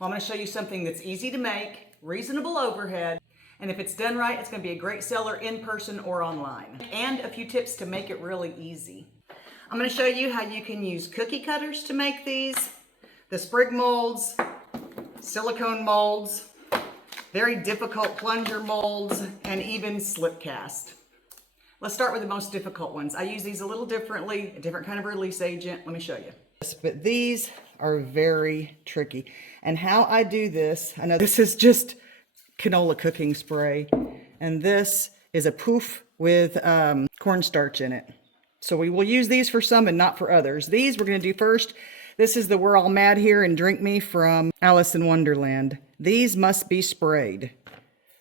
Well, I'm going to show you something that's easy to make, reasonable overhead, and if it's done right, it's going to be a great seller in person or online. And a few tips to make it really easy. I'm going to show you how you can use cookie cutters to make these, the Sprig molds, silicone molds, very difficult plunger molds, and even slipcast. Let's start with the most difficult ones. I use these a little differently, a different kind of release agent. Let me show you. But these are very tricky. And how I do this, I know this is just canola cooking spray, and this is a poof with cornstarch in it. So we will use these for some and not for others. These we're going to do first. This is the We're All Mad Here and Drink Me from Alice in Wonderland. These must be sprayed.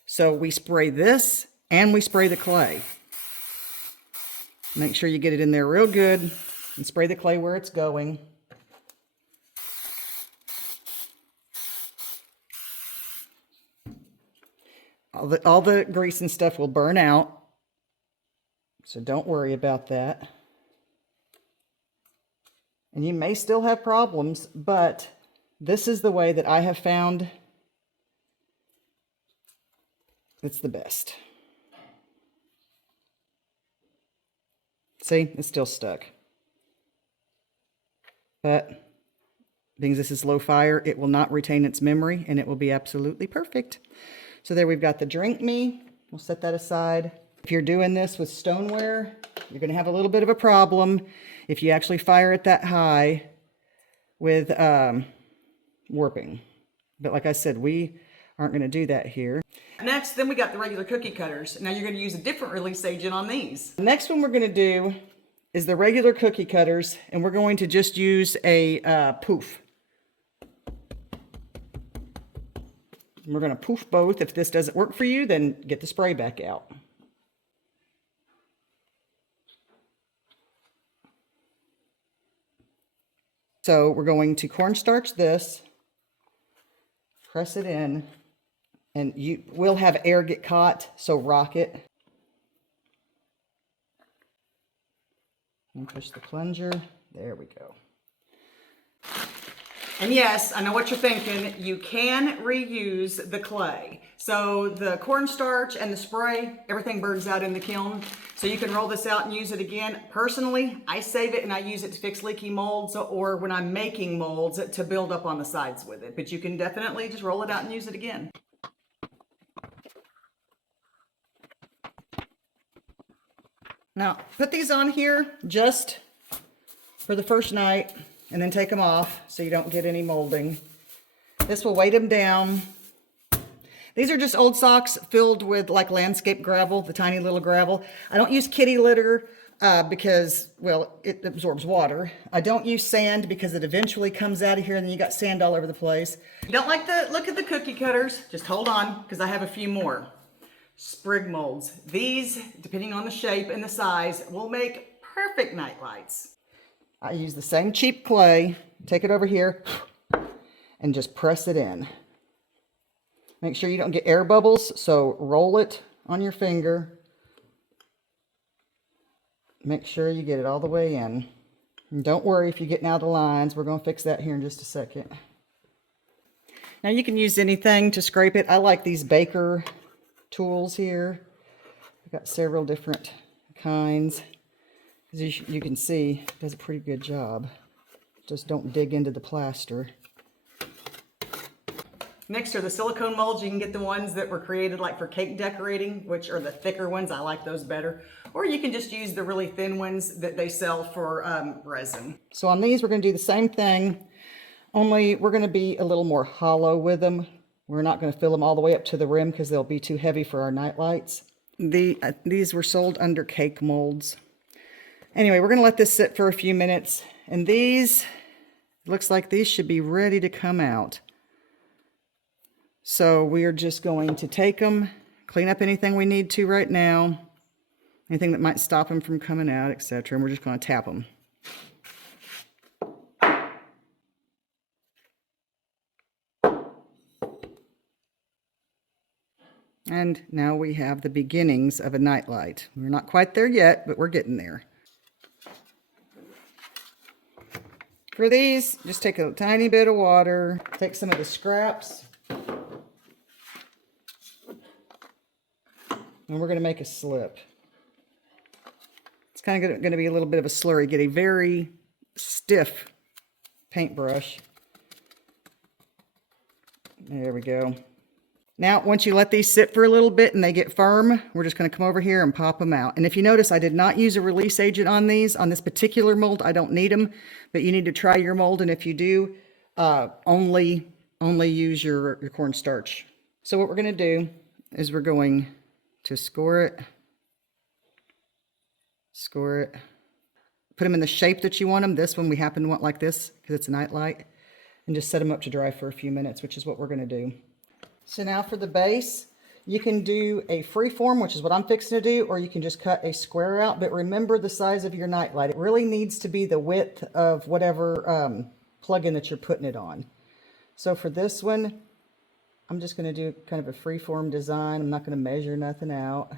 So we spray this and we spray the clay. Make sure you get it in there real good and spray the clay where it's going. All the grease and stuff will burn out, so don't worry about that. And you may still have problems, but this is the way that I have found it's the best. See, it's still stuck. But being this is low fire, it will not retain its memory and it will be absolutely perfect. So there we've got the Drink Me. We'll set that aside. If you're doing this with stoneware, you're going to have a little bit of a problem if you actually fire it that high with warping. But like I said, we aren't going to do that here. Next, then we got the regular cookie cutters. Now you're going to use a different release agent on these. The next one we're going to do is the regular cookie cutters, and we're going to just use a poof. We're going to poof both. If this doesn't work for you, then get the spray back out. So we're going to cornstarch this, press it in, and you will have air get caught, so rock it. And push the plunger. There we go. And yes, I know what you're thinking. You can reuse the clay. So the cornstarch and the spray, everything burns out in the kiln. So you can roll this out and use it again. Personally, I save it and I use it to fix leaky molds, or when I'm making molds to build up on the sides with it. But you can definitely just roll it out and use it again. Now, put these on here just for the first night, and then take them off so you don't get any molding. This will weight them down. These are just old socks filled with like landscape gravel, the tiny little gravel. I don't use kitty litter because, well, it absorbs water. I don't use sand because it eventually comes out of here and then you got sand all over the place. If you don't like the look of the cookie cutters, just hold on because I have a few more. Sprig molds. These, depending on the shape and the size, will make perfect night lights. I use the same cheap clay, take it over here, and just press it in. Make sure you don't get air bubbles, so roll it on your finger. Make sure you get it all the way in. And don't worry if you're getting out of the lines. We're going to fix that here in just a second. Now you can use anything to scrape it. I like these baker tools here. I've got several different kinds. As you can see, it does a pretty good job. Just don't dig into the plaster. Next are the silicone molds. You can get the ones that were created like for cake decorating, which are the thicker ones. I like those better. Or you can just use the really thin ones that they sell for resin. So on these, we're going to do the same thing, only we're going to be a little more hollow with them. We're not going to fill them all the way up to the rim because they'll be too heavy for our night lights. These were sold under cake molds. Anyway, we're going to let this sit for a few minutes. And these, looks like these should be ready to come out. So we are just going to take them, clean up anything we need to right now, anything that might stop them from coming out, etc. And we're just going to tap them. And now we have the beginnings of a nightlight. We're not quite there yet, but we're getting there. For these, just take a tiny bit of water, take some of the scraps, and we're going to make a slip. It's kind of going to be a little bit of a slurry. Get a very stiff paintbrush. There we go. Now, once you let these sit for a little bit and they get firm, we're just going to come over here and pop them out. And if you notice, I did not use a release agent on these. On this particular mold, I don't need them, but you need to try your mold. And if you do, only use your cornstarch. So what we're going to do is we're going to score it, put them in the shape that you want them. This one we happen to want like this because it's a nightlight, and just set them up to dry for a few minutes, which is what we're going to do. So now for the base, you can do a free form, which is what I'm fixing to do, or you can just cut a square out. But remember the size of your nightlight. It really needs to be the width of whatever plug-in that you're putting it on. So for this one, I'm just going to do kind of a free form design. I'm not going to measure nothing out.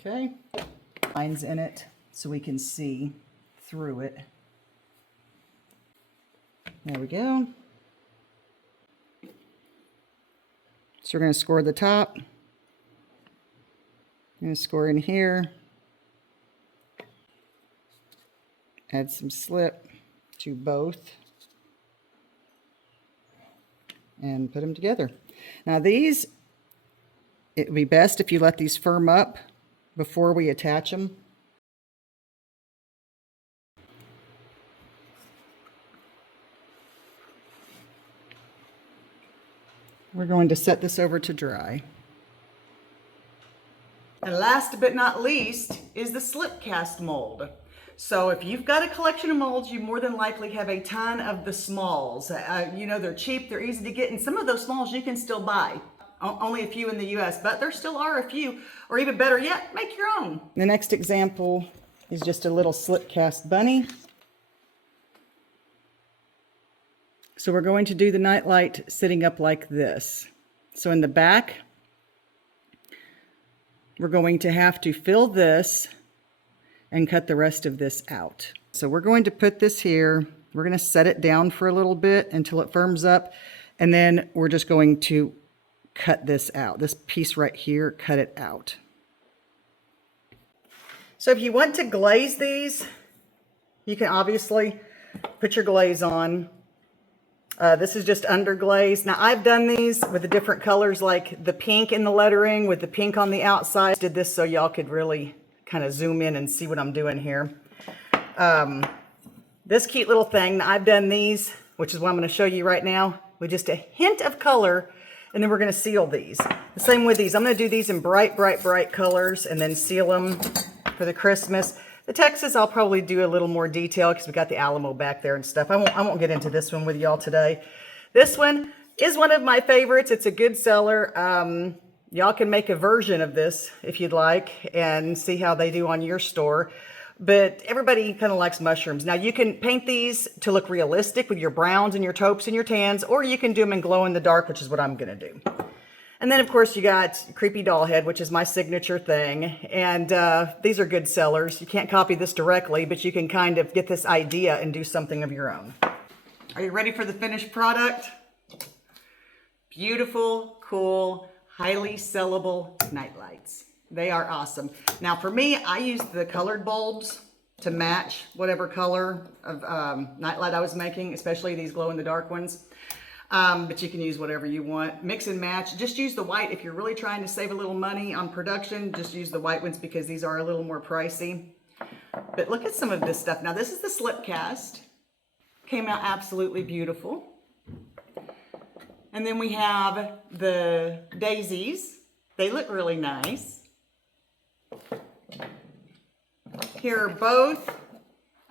Okay. Lines in it so we can see through it. There we go. So we're going to score the top. I'm going to score in here. Add some slip to both. And put them together. Now these, it would be best if you let these firm up before we attach them. We're going to set this over to dry. And last but not least is the slipcast mold. So if you've got a collection of molds, you more than likely have a ton of the smalls. You know, they're cheap, they're easy to get, and some of those smalls you can still buy. Only a few in the US, but there still are a few, or even better yet, make your own. The next example is just a little slipcast bunny. So we're going to do the nightlight sitting up like this. So in the back, we're going to have to fill this and cut the rest of this out. So we're going to put this here. We're going to set it down for a little bit until it firms up. And then we're just going to cut this out. This piece right here, cut it out. So if you want to glaze these, you can obviously put your glaze on. This is just underglaze. Now I've done these with the different colors, like the pink in the lettering with the pink on the outside. Did this so y'all could really kind of zoom in and see what I'm doing here. This cute little thing, I've done these, which is what I'm going to show you right now, with just a hint of color, and then we're going to seal these. The same with these. I'm going to do these in bright, bright, bright colors and then seal them for the Christmas. The Texas, I'll probably do a little more detail because we got the Alamo back there and stuff. I won't get into this one with y'all today. This one is one of my favorites. It's a good seller. Y'all can make a version of this if you'd like and see how they do on your store. But everybody kind of likes mushrooms. Now you can paint these to look realistic with your browns and your taupes and your tans, or you can do them in glow in the dark, which is what I'm going to do. And then, of course, you got Creepy Doll Head, which is my signature thing. And these are good sellers. You can't copy this directly, but you can kind of get this idea and do something of your own. Are you ready for the finished product? Beautiful, cool, highly sellable nightlights. They are awesome. Now, for me, I use the colored bulbs to match whatever color of nightlight I was making, especially these glow-in-the-dark ones. But you can use whatever you want. Mix and match. Just use the white if you're really trying to save a little money on production. Just use the white ones because these are a little more pricey. But look at some of this stuff. Now this is the slipcast. Came out absolutely beautiful. And then we have the daisies. They look really nice. Here are both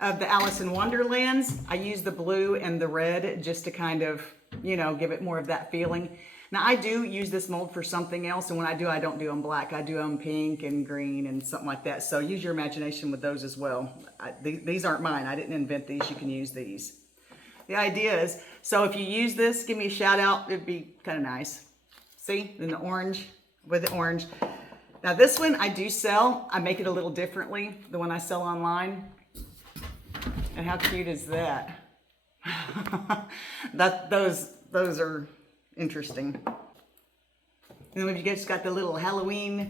of the Alice in Wonderlands. I use the blue and the red just to kind of, you know, give it more of that feeling. Now I do use this mold for something else, and when I do, I don't do them black. I do them pink and green and something like that. So use your imagination with those as well. These aren't mine. I didn't invent these. You can use these. The idea is, so if you use this, give me a shout out. It'd be kind of nice. See, in the orange, with the orange. Now this one I do sell. I make it a little differently, the one I sell online. And how cute is that? Those are interesting. And then we've just got the little Halloween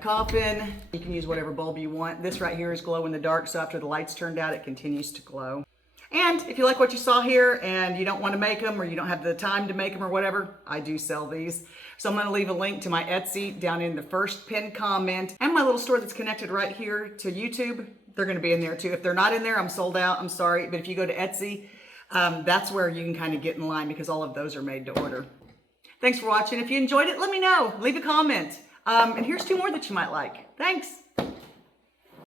coffin. You can use whatever bulb you want. This right here is glow in the dark, so after the lights turned out, it continues to glow. And if you like what you saw here and you don't want to make them or you don't have the time to make them or whatever, I do sell these. So I'm going to leave a link to my Etsy down in the first pinned comment and my little store that's connected right here to YouTube. They're going to be in there too. If they're not in there, I'm sold out. I'm sorry. But if you go to Etsy, that's where you can kind of get in line because all of those are made to order. Thanks for watching. If you enjoyed it, let me know. Leave a comment. And here's 2 more that you might like. Thanks.